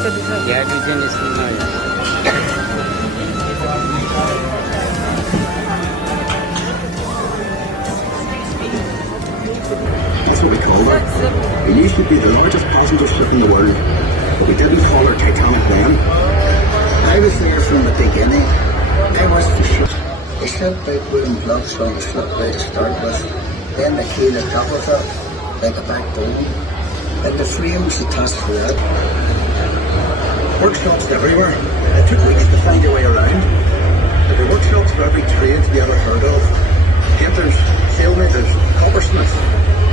Я людей не снимаю. That's what we called her. It used to be the largest passenger ship in the world, but we didn't call her Titanic then. I was there from the beginning. I was the ship. They set big wooden blocks on the slipway to start with. Then they keyed the top of it like a backbone. And the frame was attached to that. Workshops everywhere. It took weeks to find your way around. There were workshops for every trade to be ever heard of. Painters, sailmakers, coppersmiths,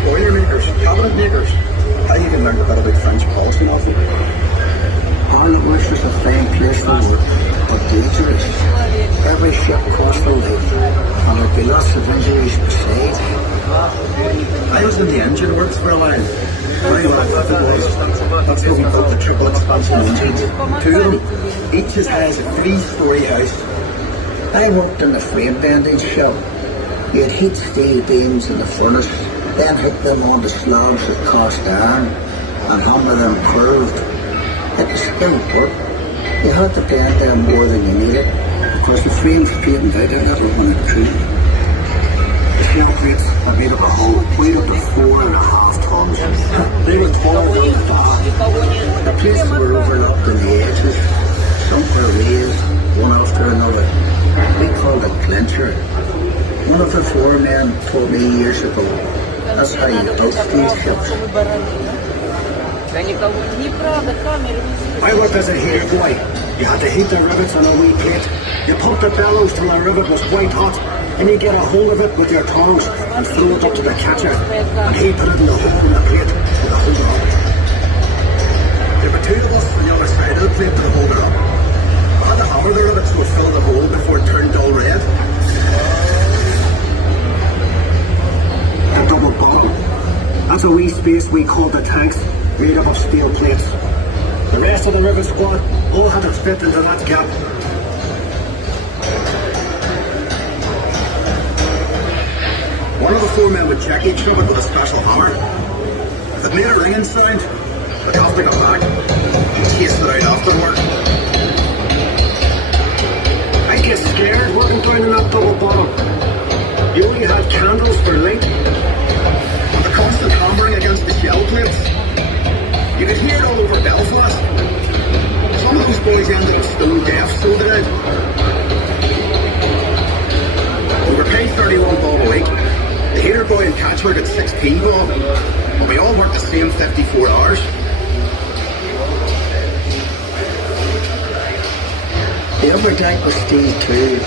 boiler makers, cabinet makers. I even learned a bit about French policy novel. Ireland was just a fine place to work, but dangerous. Every ship cost a life, and there'd be lots of injuries besides. I was in the engine works for a while. Very well, that was. That's how we built the triple expansion engines. Two of them, each as high as a 3-story house. I worked in the frame bending shop. You'd heat steel beams in the furnace, then hit them onto slabs of cast iron and hammer them curved. It was skilled work. You had to bend them more than you needed because the frame straightened out a little when it creaked. The shell plates are made of a hull weighed up to 4.5 tons. They were taller than the back. The plates were overlapped in the edges. Some were raised, one after another. We called it clincher. One of the foremen told me years ago, that's how you built these ships. I worked as a heater boy. You had to heat the rivets on a wee plate. You pumped the bellows till the rivet was white hot, and you get a hold of it with your tongs and throw it up to the catcher, and he put it in the hole in the plate with a holder up. There were two of us on the other side of the plate with a holder up. I had to hammer the rivets to fill the hole before it turned dull red. The double bottom. That's a wee space we called the tanks, made up of steel plates. The rest of the rivet squad all had to fit into that gap. One of the foremen would check each of it with a special hammer. If it made a ringing sound, we'd have to go back and chase it out afterward. I'd get scared working down in that double bottom. You only had candles for light, and the constant hammering against the shell plates. You could hear it all over Belfast. Some of those boys ended up stone deaf, so did I. We were paid 31 bob a week. The heater boy and catcher got 16 bob, but we all worked the same 54 hours. The upper deck was steel too,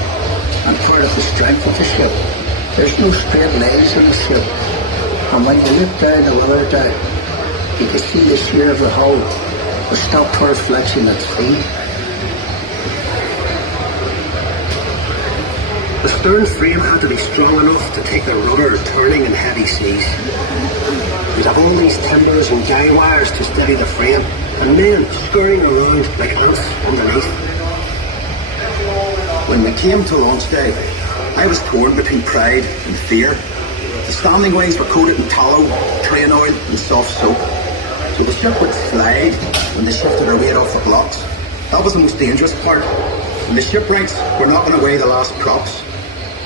and part of the strength of the ship. There's no straight lines in the ship, and when you look down the weather deck, you can see the shear of the hull will stop her reflection at sea. The stern frame had to be strong enough to take the rudder turning in heavy seas. We'd have all these timbers and guy wires to steady the frame, and men scurrying around like ants underneath. When we came to launch day, I was torn between pride and fear. The standing ways were coated in tallow, train oil and soft soap. So the ship would slide when they shifted her weight off the blocks. That was the most dangerous part. And the shipwrights were knocking away the last props.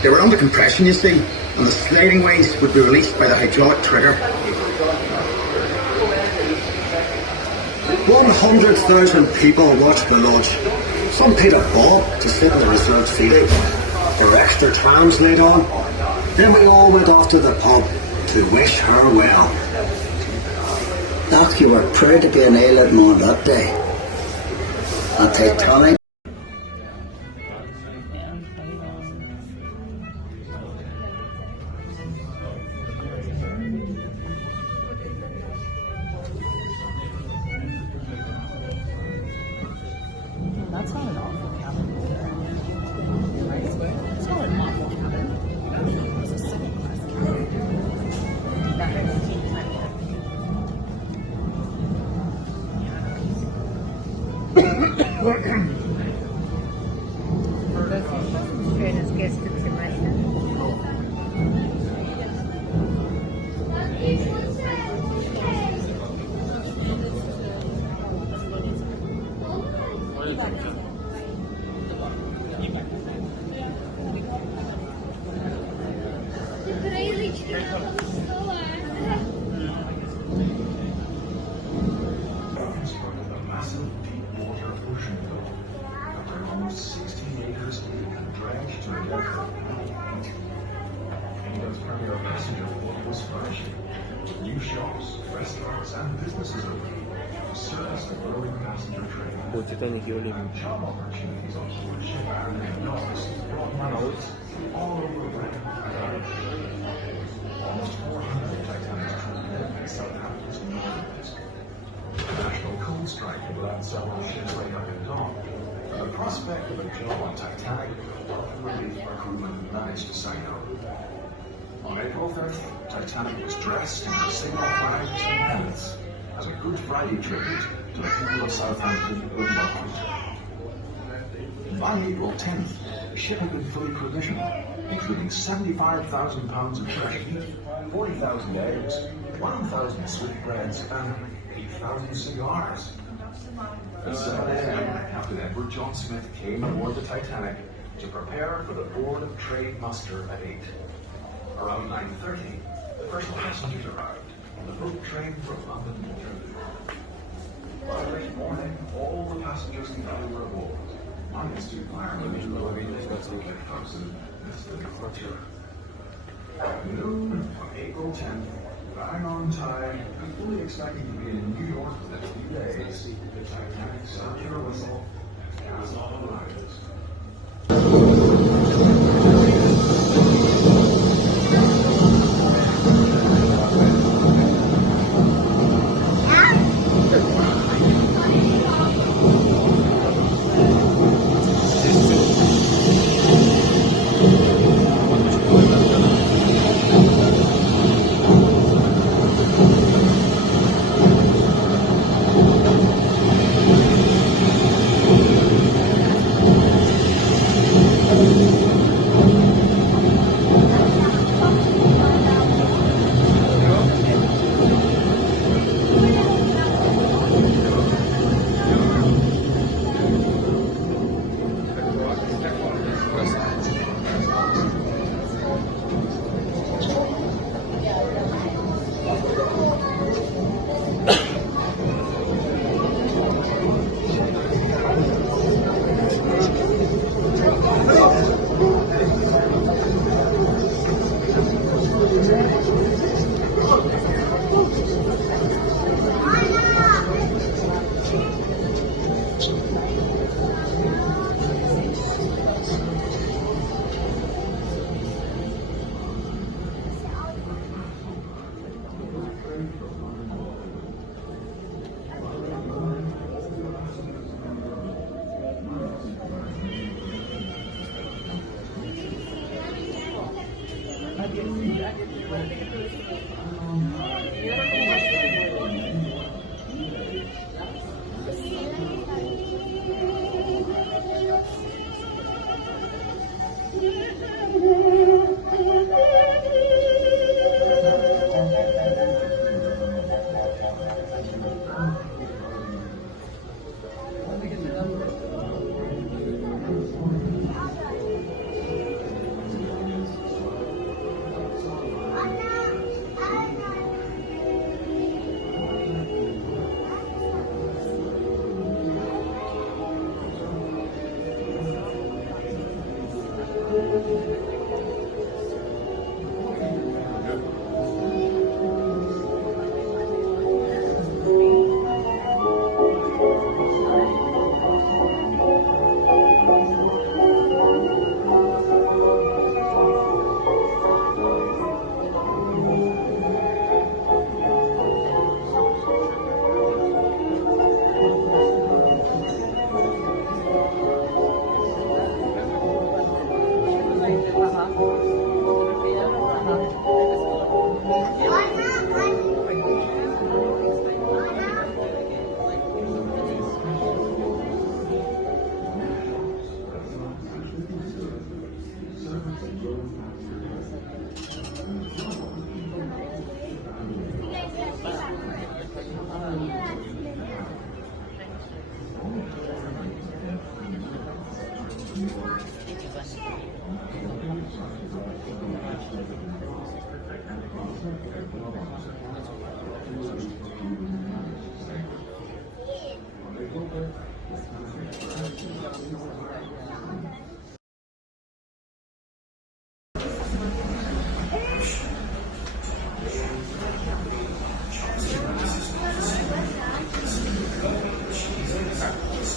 They were under compression, you see, and the sliding ways would be released by the hydraulic trigger. 100,000 people watched the launch. Some paid a bob to sit in the reserved seating. The rest their trams laid on. Then we all went off to the pub to wish her well. Doc, you were proud to be an island on that day. And Titanic. That's not an awful cabin. It's not an awful cabin. It's a second class cabin. That is Schönes Gästezimmerchen. and businesses open to service the growing passenger trade. О, Титаник его любим. Job opportunities on board ship and enormous brought miles all over the planet. Almost 400 Titanics crewmen in Southampton's North. The national coal strike allowed several ships late up at dawn. The prospect of a job on Titanic welcomed relief for crewmen who managed to sign up. On April 5th, Titanic was dressed in the single flags and pennants as a Good Friday tribute to the people of Southampton who welcomed it. By April 10th, the ship had been fully provisioned, including £75,000 of fresh meat, 40,000 eggs, 1,000 sweetbreads, and 8,000 cigars. At 7 a.m., Captain Edward John Smith came aboard the Titanic to prepare for the Board of Trade muster at 8. Around 9:30, the first passengers arrived on the boat train from London to Waterloo. By late morning, all the passengers in the valley were aboard, minus two firemen who were being missed the departure. At noon on April 10th, bang on time, and fully expecting to be in New York within a few days, the Titanic sounded her whistle and cast off the lines.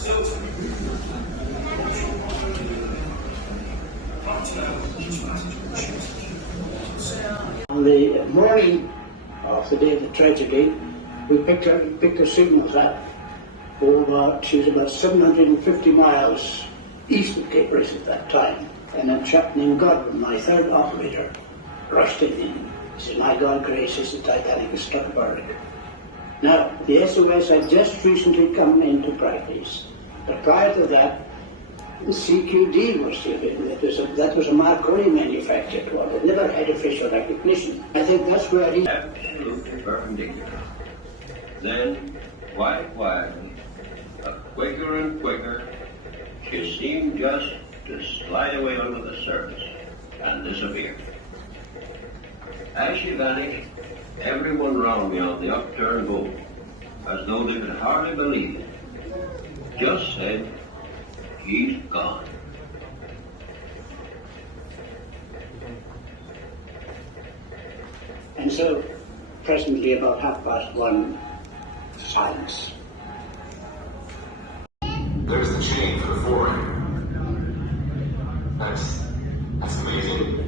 On the morning of the day of the tragedy, we picked her signals up over, she was about 750 miles east of Cape Race at that time. And a chap named Godwin, my third operator, rushed in. He said, "My God, gracious, the Titanic has struck a berg." Now, the SOS had just recently come into practice. But prior to that, the CQD was that was a Marconi manufactured one. It never had official recognition. I think that's where he... Absolutely perpendicular. Then, quite quietly, quicker and quicker, she seemed just to slide away under the surface and disappear. As she vanished, everyone round me on the upturned boat, as though they could hardly believe it, just said, "He's gone." And so, presently about 1:30, silence. There's the chain for the forehand. That's amazing.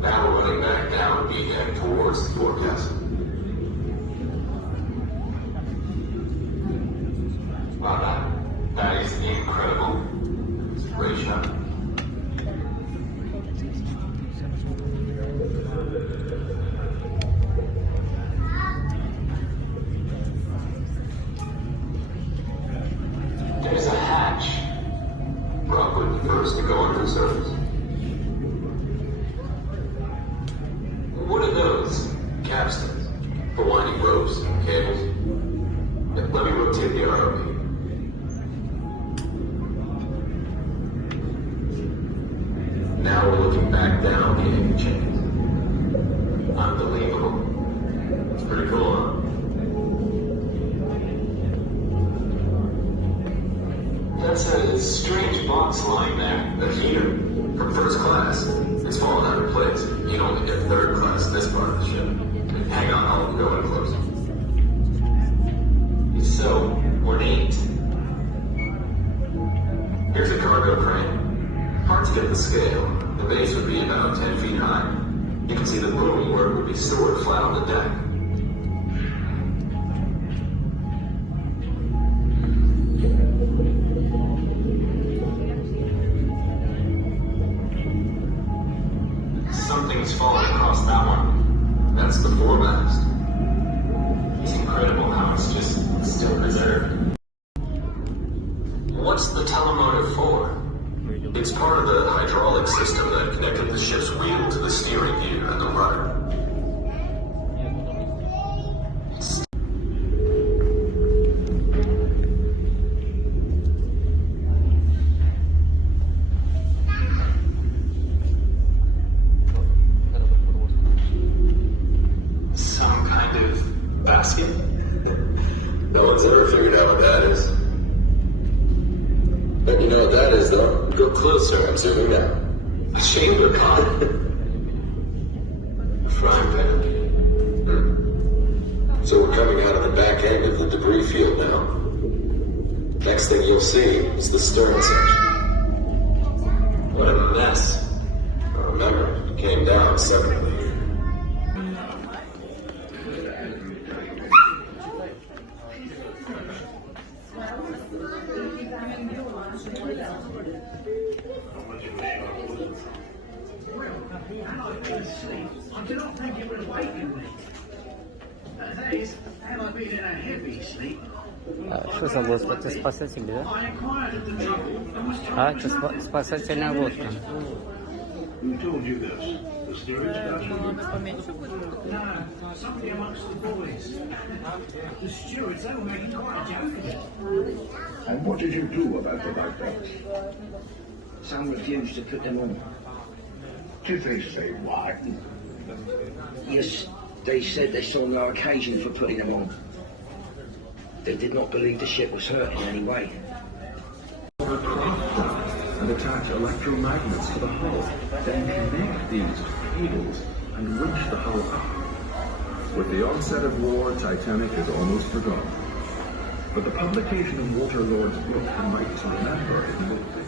Now we're running back down and heading towards the forecast. Wow, that is incredible. It's a great shot. There's a hatch. Rob would first to go under the surface. What are those? Capstans for winding ropes and cables. Let me rotate the ROV. Now we're looking back down the anchor chains. Unbelievable. It's pretty cool, huh? That's a strange box lying there. A heater. From first class. It's fallen out of place. You'd only get third class in this part of the ship. Hang on, I'll go in close. It's so ornate. Here's a cargo crane. Hard to get the scale. The base would be about 10 feet high. You can see the boom where it would be stored flat on the deck. Something's fallen across that one. That's the foremast. It's incredible how it's just still preserved. What's the telemotive for? It's part of the hydraulic system that connected the ship's wheel to the steering gear and the rudder. Some kind of basket? No one's ever figured out what that is. But you know what that is, though? Go closer, I'm zooming out. A chamber pot? A frying pan. So we're coming out of the back end of the debris field now. Next thing you'll see is the stern section. What a mess. Remember, it came down suddenly. I do not think it would awaken me. That is, had I been in a heavy sleep, Что за лодка? Это спасатель, да? I inquired at the trouble and was told А, это спасательная лодка. Who told you this? The steerage person? No, somebody amongst the boys. The stewards, they were making quite a joke of it. And what did you do about the lifeboats? Some refused to put them on. Did they say why? Yes, they said they saw no occasion for putting them on. They did not believe the ship was hurt in any way. And and attach electromagnets to the hull, then connect these to cables and winch the hull up. With the onset of war, Titanic is almost forgotten. But the publication of Walter Lord's book, A Night to Remember, in